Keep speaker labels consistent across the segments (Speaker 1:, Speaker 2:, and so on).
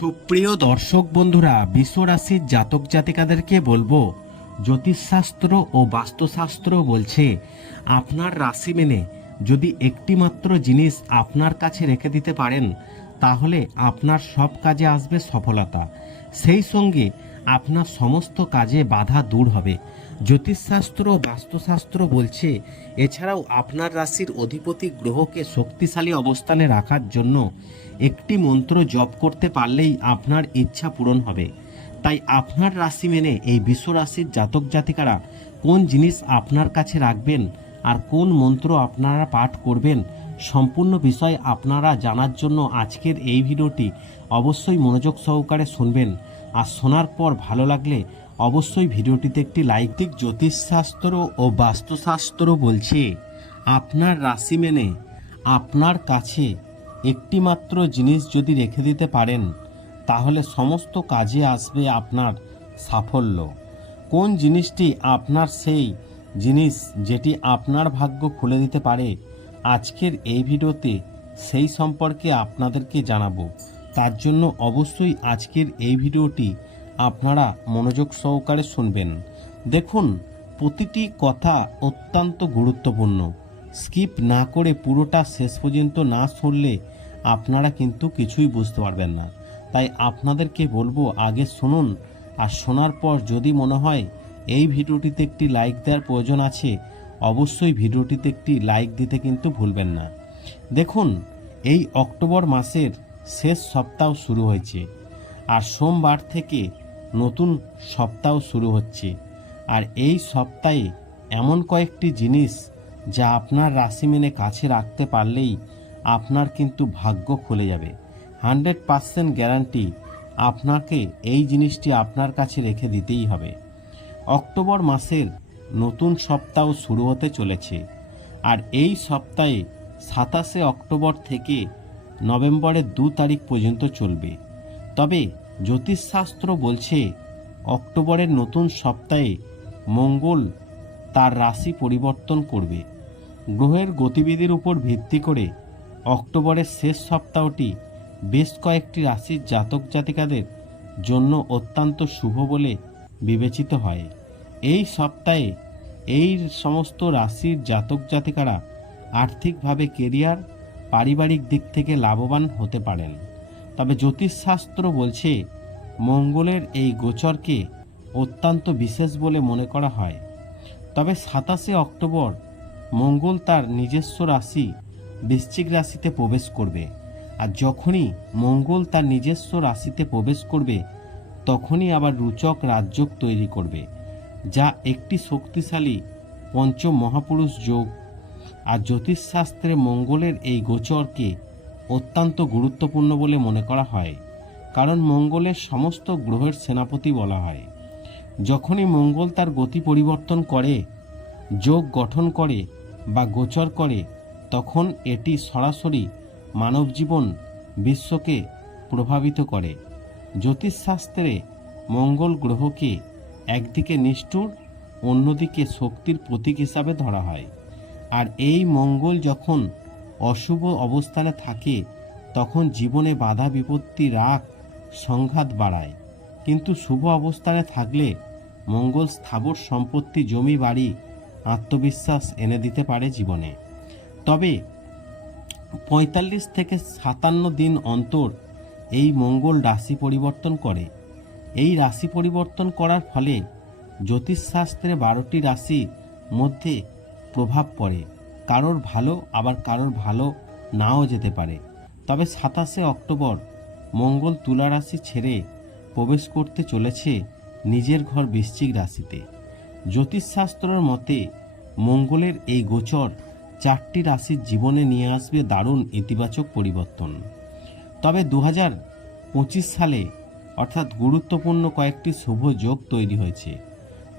Speaker 1: সুপ্রিয় দর্শক বন্ধুরা, বিশ্বরাশির জাতক জাতিকাদেরকে বলব, জ্যোতিষশাস্ত্র ও বাস্তুশাস্ত্র বলছে, আপনার রাশি মেনে যদি একটিমাত্র জিনিস আপনার কাছে রেখে দিতে পারেন, তাহলে আপনার সব কাজে আসবে সফলতা। সেই সঙ্গে আপনার সমস্ত কাজে বাধা দূর হবে। জ্যোতিষশাস্ত্র বাস্তুশাস্ত্র বলছে, এছাড়াও আপনার রাশির অধিপতি গ্রহকে শক্তিশালী অবস্থানে রাখার জন্য একটি মন্ত্র জপ করতে পারলেই আপনার ইচ্ছা পূরণ হবে। তাই আপনার রাশি মেনে এই বিশ্ব রাশির জাতক জাতিকারা কোন জিনিস আপনার কাছে রাখবেন আর কোন মন্ত্র আপনারা পাঠ করবেন সম্পূর্ণ বিষয় আপনারা জানার জন্য আজকের এই ভিডিওটি অবশ্যই মনোযোগ সহকারে শুনবেন। আর শোনার পর ভালো লাগলে অবশ্যই ভিডিওটিতে একটি লাইক দিক, জ্যোতিষশাস্ত্র ও বাস্তুশাস্ত্র বলছে, আপনার রাশি মেনে আপনার কাছে একটিমাত্র জিনিস যদি রেখে দিতে পারেন, তাহলে সমস্ত কাজে আসবে আপনার সাফল্য। কোন জিনিসটি আপনার সেই জিনিস যেটি আপনার ভাগ্য খুলে দিতে পারে, আজকের এই ভিডিওতে সেই সম্পর্কে আপনাদেরকে জানাব। তার জন্য অবশ্যই আজকের এই ভিডিওটি আপনারা মনোযোগ সহকারে শুনবেন। দেখুন, প্রতিটি কথা অত্যন্ত গুরুত্বপূর্ণ। স্কিপ না করে পুরোটা শেষ পর্যন্ত না শুনলে আপনারা কিন্তু কিছুই বুঝতে পারবেন না। তাই আপনাদেরকে বলব, আগে শুনুন আর শোনার পর যদি মনে হয় এই ভিডিওটিতে একটি লাইক দেওয়ার প্রয়োজন আছে, অবশ্যই ভিডিওটিতে একটি লাইক দিতে কিন্তু ভুলবেন না। দেখুন, এই অক্টোবর মাসের শেষ সপ্তাহ শুরু হয়েছে। আর সোমবার থেকে নতুন সপ্তাহ শুরু হচ্ছে। আর এই সপ্তাহে এমন কয়েকটি জিনিস যা আপনার রাশি মেনে কাছে রাখতে পারলেই আপনার কিন্তু ভাগ্য খুলে যাবে। হান্ড্রেড পার্সেন্ট গ্যারান্টি আপনাকে এই জিনিসটি আপনার কাছে রেখে দিতেই হবে। অক্টোবর মাসের নতুন সপ্তাহ শুরু হতে চলেছে। আর এই সপ্তাহে সাতাশে অক্টোবর থেকে নভেম্বরের দু তারিখ পর্যন্ত চলবে। তবে জ্যোতিষশাস্ত্র বলছে, অক্টোবরের নতুন সপ্তাহে মঙ্গল তার রাশি পরিবর্তন করবে। গ্রহের গতিবিধির উপর ভিত্তি করে অক্টোবরের শেষ সপ্তাহটি বেশ কয়েকটি রাশির জাতক জাতিকাদের জন্য অত্যন্ত শুভ বলে বিবেচিত হয়। এই সপ্তাহে এই সমস্ত রাশির জাতক জাতিকারা আর্থিকভাবে কেরিয়ার, পারিবারিক দিক থেকে লাভবান হতে পারেন। তবে জ্যোতিষশাস্ত্র বলছে, মঙ্গলের এই গোচরকে অত্যন্ত বিশেষ বলে মনে করা হয়। তবে সাতাশে অক্টোবর মঙ্গল তার নিজস্ব রাশি, বৃশ্চিক রাশিতে প্রবেশ করবে। আর যখনই মঙ্গল তার নিজস্ব রাশিতে প্রবেশ করবে, তখনই আবার রুচক রাজযোগ তৈরি করবে, যা একটি শক্তিশালী পঞ্চ মহাপুরুষ যোগ। আর জ্যোতিষশাস্ত্রে মঙ্গলের এই গোচরকে অত্যন্ত গুরুত্বপূর্ণ বলে মনে করা হয়, কারণ মঙ্গলের সমস্ত গ্রহের সেনাপতি বলা হয়। যখনই মঙ্গল তার গতি পরিবর্তন করে, যোগ গঠন করে বা গোচর করে, তখন এটি সরাসরি মানব জীবন বিশ্বকে প্রভাবিত করে। জ্যোতিষশাস্ত্রে মঙ্গল গ্রহকে একদিকে নিষ্ঠুর, অন্যদিকে শক্তির প্রতীক হিসাবে ধরা হয়। আর এই মঙ্গল যখন অশুভ অবস্থানে থাকে, তখন জীবনে বাধা বিপত্তি, রাগ, সংঘাত বাড়ায়। কিন্তু শুভ অবস্থানে থাকলে মঙ্গল স্থাবর সম্পত্তি, জমি, বাড়ি, আত্মবিশ্বাস এনে দিতে পারে জীবনে। তবে পঁয়তাল্লিশ থেকে সাতান্ন দিন অন্তর এই মঙ্গল রাশি পরিবর্তন করে। এই রাশি পরিবর্তন করার ফলে জ্যোতিষশাস্ত্রে বারোটি রাশির মধ্যে প্রভাব পড়ে। কারোর ভালো আবার কারোর ভালো নাও যেতে পারে। তবে সাতাশে অক্টোবর মঙ্গল তুলা রাশি ছেড়ে প্রবেশ করতে চলেছে নিজের ঘর বৃশ্চিক রাশিতে। জ্যোতিষশাস্ত্রের মতে মঙ্গলের এই গোচর চারটি রাশির জীবনে নিয়ে আসবে দারুণ ইতিবাচক পরিবর্তন। তবে দু পঁচিশ সালে অর্থাৎ গুরুত্বপূর্ণ কয়েকটি শুভ যোগ তৈরি হয়েছে,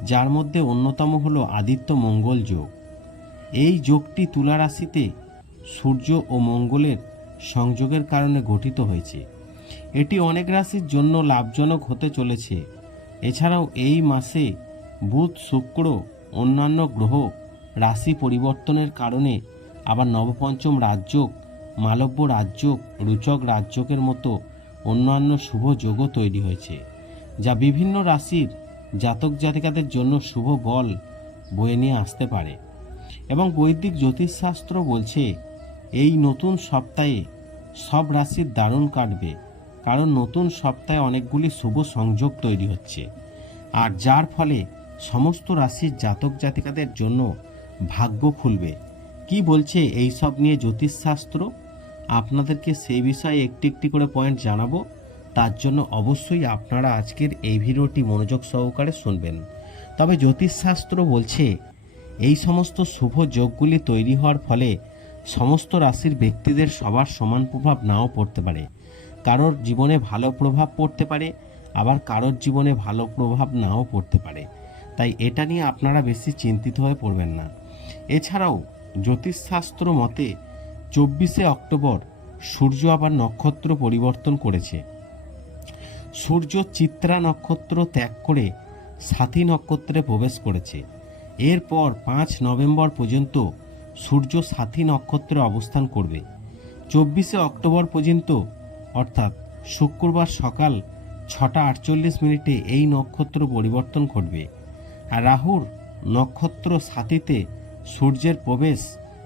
Speaker 1: যার মধ্যে অন্যতম হল আদিত্য মঙ্গল যোগ। এই যোগটি তুলা রাশিতে সূর্য ও মঙ্গলের সংযোগের কারণে গঠিত হয়েছে। এটি অনেক রাশির জন্য লাভজনক হতে চলেছে। এছাড়াও এই মাসে বুধ, শুক্র, অন্যান্য গ্রহ রাশি পরিবর্তনের কারণে আবার নবপঞ্চম রাজযোগ, মালব্য রাজযোগ, রুচক রাজযোগের মতো অন্যান্য শুভ যোগও তৈরি হয়েছে, যা বিভিন্ন রাশির জাতক জাতিকাদের জন্য শুভ বল বয়ে নিয়ে আসতে পারে। এবং বৈদিক জ্যোতিষশাস্ত্র বলছে, এই নতুন সপ্তাহে সব রাশির দারুণ কাটবে, কারণ নতুন সপ্তাহে অনেকগুলি শুভ সংযোগ তৈরি হচ্ছে। আর যার ফলে সমস্ত রাশির জাতক জাতিকাদের জন্য ভাগ্য খুলবে। কি বলছে এই সব নিয়ে জ্যোতিষশাস্ত্র? আপনাদেরকে সেই বিষয়ে একটি একটি করে পয়েন্ট জানাব। তার জন্য অবশ্যই আপনারা আজকের এই ভিডিওটি মনোযোগ সহকারে শুনবেন। তবে জ্যোতিষশাস্ত্র বলছে এই সমস্ত শুভ যোগগুলি তৈরি হওয়ার ফলে সমস্ত রাশির ব্যক্তিদের সবার সমান প্রভাব নাও পড়তে পারে। কারোর জীবনে ভালো প্রভাব পড়তে পারে, আবার কারোর জীবনে ভালো প্রভাব নাও পড়তে পারে। তাই এটা নিয়ে আপনারা বেশি চিন্তিত হয়ে পড়বেন না। এছাড়াও জ্যোতিষশাস্ত্র মতে চব্বিশে অক্টোবর সূর্য আবার নক্ষত্র পরিবর্তন করেছে। সূর্য চিত্রা নক্ষত্র ত্যাগ করে সাথী নক্ষত্রে প্রবেশ করেছে। এরপর পাঁচ নভেম্বর পর্যন্ত সূর্য সাথী নক্ষত্রে অবস্থান করবে। চব্বিশে অক্টোবর পর্যন্ত, অর্থাৎ শুক্রবার সকাল ছটা আটচল্লিশ মিনিটে এই নক্ষত্র পরিবর্তন ঘটবে। আর রাহুর নক্ষত্র সাথীতে সূর্যের প্রবেশ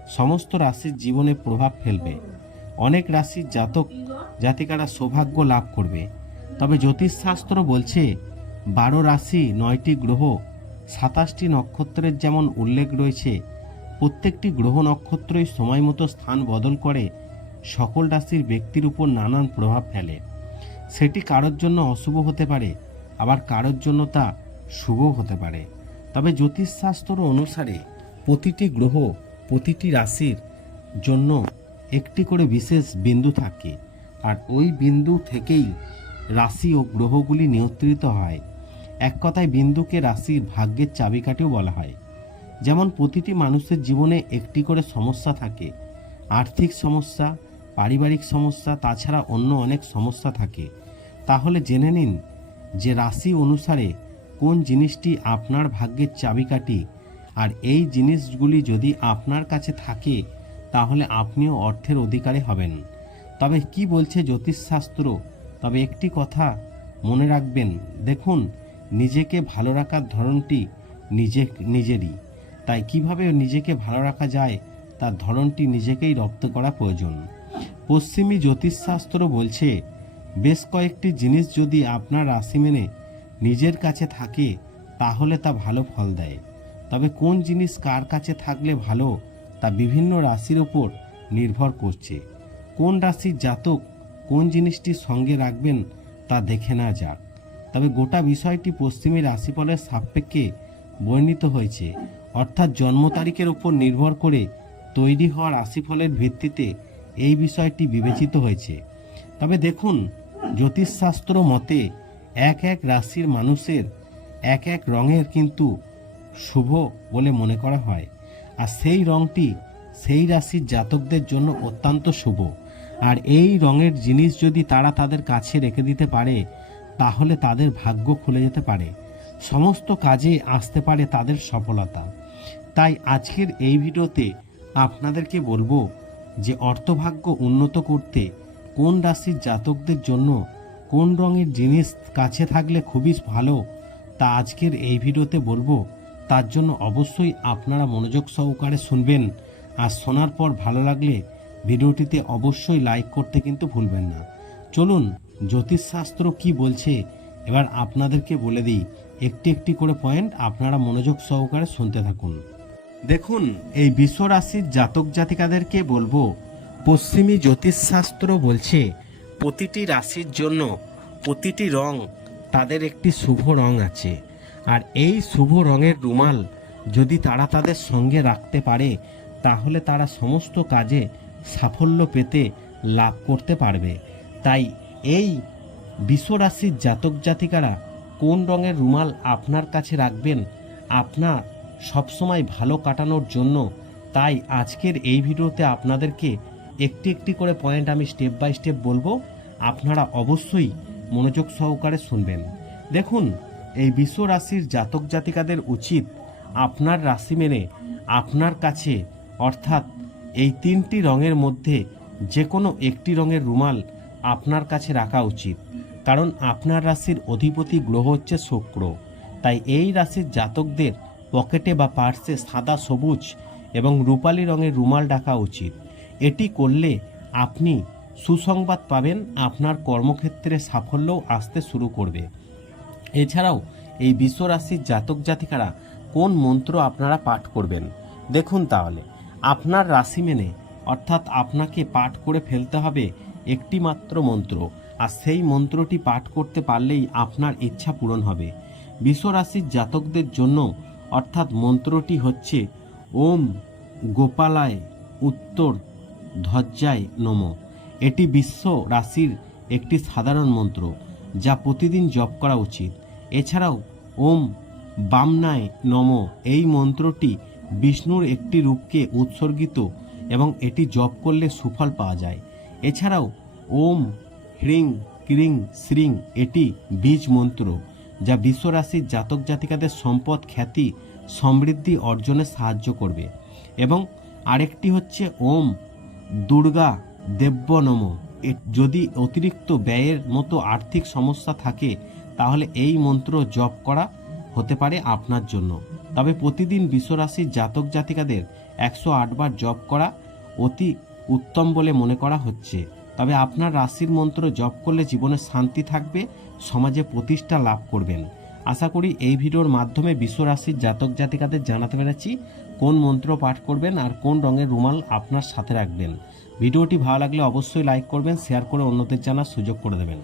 Speaker 1: সমস্ত রাশির জীবনে প্রভাব ফেলবে। অনেক রাশির জাতক জাতিকারা সৌভাগ্য লাভ করবে। তবে জ্যোতিষশাস্ত্র বলছে, বারো রাশি নয়টি গ্রহ সাতাশটি নক্ষত্রের যেমন উল্লেখ রয়েছে, প্রত্যেকটি গ্রহ নক্ষত্রই সময় মতো স্থান বদল করে সকল রাশির ব্যক্তির উপর নানান প্রভাব ফেলে। সেটি কারোর জন্য অশুভ হতে পারে, আবার কারোর জন্য তা শুভ হতে পারে। তবে জ্যোতিষশাস্ত্র অনুসারে প্রতিটি গ্রহ প্রতিটি রাশির জন্য একটি করে বিশেষ বিন্দু থাকে, আর ওই বিন্দু থেকেই রাশি ও গ্রহগুলি নিয়ন্ত্রিত হয়। এক কথায় বিন্দুকে রাশির ভাগ্যের চাবিকাঠিও বলা হয়। যেমন প্রতিটি মানুষের জীবনে একটি করে সমস্যা থাকে। আর্থিক সমস্যা, পারিবারিক সমস্যা, তাছাড়া অন্য অনেক সমস্যা থাকে। তাহলে জেনে নিন যে রাশি অনুসারে কোন জিনিসটি আপনার ভাগ্যের চাবিকাঠি। আর এই জিনিসগুলি যদি আপনার কাছে থাকে, তাহলে আপনিও অর্থের অধিকারী হবেন। তবে কি বলছে জ্যোতিষশাস্ত্র? তবে একটি কথা মনে রাখবেন। দেখুন নিজেকে ভালো রাখার ধরনটি নিজে, নিজেরই। তাই কীভাবে নিজেকে ভালো রাখা যায়, তার ধরনটি নিজেকেই রপ্ত করা প্রয়োজন। পশ্চিমী জ্যোতিষশাস্ত্র বলছে, বেশ কয়েকটি জিনিস যদি আপনার রাশি মেনে নিজের কাছে থাকে, তাহলে তা ভালো ফল দেয়। তবে কোন জিনিস কার কাছে থাকলে ভালো, তা বিভিন্ন রাশির ওপর নির্ভর করছে। কোন রাশির জাতক কোন জিনিসটি সঙ্গে রাখবেন, তা দেখে না যাক। তবে গোটা বিষয়টি পশ্চিমী রাশিফলের সাপেক্ষে বর্ণিত হয়েছে। অর্থাৎ জন্ম তারিখের উপর নির্ভর করে তৈরি হওয়া রাশিফলের ভিত্তিতে এই বিষয়টি বিবেচিত হয়েছে। তবে দেখুন, জ্যোতিষশাস্ত্র মতে এক এক রাশির মানুষের এক এক রঙের কিন্তু শুভ বলে মনে করা হয়। আর সেই রঙটি সেই রাশির জাতকদের জন্য অত্যন্ত শুভ। আর এই রঙের জিনিস যদি তারা তাদের কাছে রেখে দিতে পারে তাহলে তাদের ভাগ্য খুলে যেতে পারে। সমস্ত কাজে আসতে পারে তাদের সফলতা। তাই আজকের এই ভিডিওতে আপনাদেরকে বলব যে অর্থভাগ্য উন্নত করতে কোন রাশির জাতকদের জন্য কোন রঙের জিনিস কাছে থাকলে খুবই ভালো তা আজকের এই ভিডিওতে বলব। তার জন্য অবশ্যই আপনারা মনোযোগ সহকারে শুনবেন। আর শোনার পর ভালো লাগলে ভিডিওটিতে অবশ্যই লাইক করতে কিন্তু ভুলবেন না। চলুন জ্যোতিষশাস্ত্র কি বলছে? এবার আপনাদেরকে বলে দিই, একটি একটি করে পয়েন্ট আপনারা মনোযোগ সহকারে শুনতে থাকুন। দেখুন, এই বিশ্ব রাশির জাতক জাতিকাদেরকে বলব, পশ্চিমী জ্যোতিষশাস্ত্র বলছে, প্রতিটি রাশির জন্য প্রতিটি রং তাদের একটি শুভ রং আছে। আর এই শুভ রঙের রুমাল যদি তারা তাদের সঙ্গে রাখতে পারে, তাহলে তারা সমস্ত কাজে সাফল্য পেতে লাভ করতে পারবে। তাই এই বিশ্বরাশির জাতক জাতিকারা কোন রঙের রুমাল আপনার কাছে রাখবেন? আপনার সবসময় ভালো কাটানোর জন্য। তাই আজকের এই ভিডিওতে আপনাদেরকে একটি একটি করে পয়েন্ট আমি স্টেপ বাই স্টেপ বলব। আপনারা অবশ্যই মনোযোগ সহকারে শুনবেন। দেখুন, এই বিশ্ব রাশির জাতক জাতিকাদের উচিত আপনার রাশি মেনে আপনার কাছে, অর্থাৎ এই তিনটি রঙের মধ্যে যে কোনো একটি রঙের রুমাল আপনার কাছে রাখা উচিত। কারণ আপনার রাশির অধিপতি গ্রহ হচ্ছে শুক্র। তাই এই রাশির জাতকদের পকেটে বা পার্সে সাদা সবুজ এবং রূপালি রঙের রুমাল রাখা উচিত। এটি করলে আপনি সুসংবাদ পাবেন, আপনার কর্মক্ষেত্রে সাফল্যও আসতে শুরু করবে। এছাড়াও এই বিশ্ব রাশির জাতক জাতিকারা কোন মন্ত্র আপনারা পাঠ করবেন? দেখুন তাহলে, আপনার রাশি মেনে অর্থাৎ আপনাকে পাঠ করে ফেলতে হবে একটি মাত্র মন্ত্র, আর সেই মন্ত্রটি পাঠ করতে পারলেই আপনার ইচ্ছা পূরণ হবে। বিশ্ব রাশির জাতকদের জন্য অর্থাৎ মন্ত্রটি হচ্ছে, ওম গোপালায় উত্তর ধ্বজায় নম। এটি বিশ্ব রাশির একটি সাধারণ মন্ত্র, যা প্রতিদিন জপ করা উচিত। এছাড়াও, ওম বামনায় নম, এই মন্ত্রটি বিষ্ণুর একটি রূপকে উৎসর্গিত এবং এটি জপ করলে সুফল পাওয়া যায়। এছাড়াও ওম, হ্রিং, ক্রিং, শ্রিং এটি বীজ মন্ত্র, যা বিশ্বরাশির জাতক জাতিকাদের সম্পদ, খ্যাতি, সমৃদ্ধি অর্জনে সাহায্য করবে। এবং আরেকটি হচ্ছে ওম, দুর্গা, দেব্য নম। যদি অতিরিক্ত ব্যয়ের মতো আর্থিক সমস্যা থাকে, তাহলে এই মন্ত্র জপ করা হতে পারে আপনার জন্য। তবে প্রতিদিন বিশ্বরাশির জাতক জাতিকাদের একশো আটবার জপ করা অতি উত্তম বলে মনে করা হচ্ছে। তবে আপনার রাশির মন্ত্র জপ করলে জীবনে শান্তি থাকবে, সমাজে প্রতিষ্ঠা লাভ করবেন। আশা করি এই ভিডিওর মাধ্যমে বিশ্ব রাশির জাতক জাতিকাদের জানাতে পেরেছি কোন মন্ত্র পাঠ করবেন আর কোন রঙের রুমাল আপনার সাথে রাখবেন। ভিডিওটি ভালো লাগলে অবশ্যই লাইক করবেন, শেয়ার করে অন্যদের জানার সুযোগ করে দেবেন।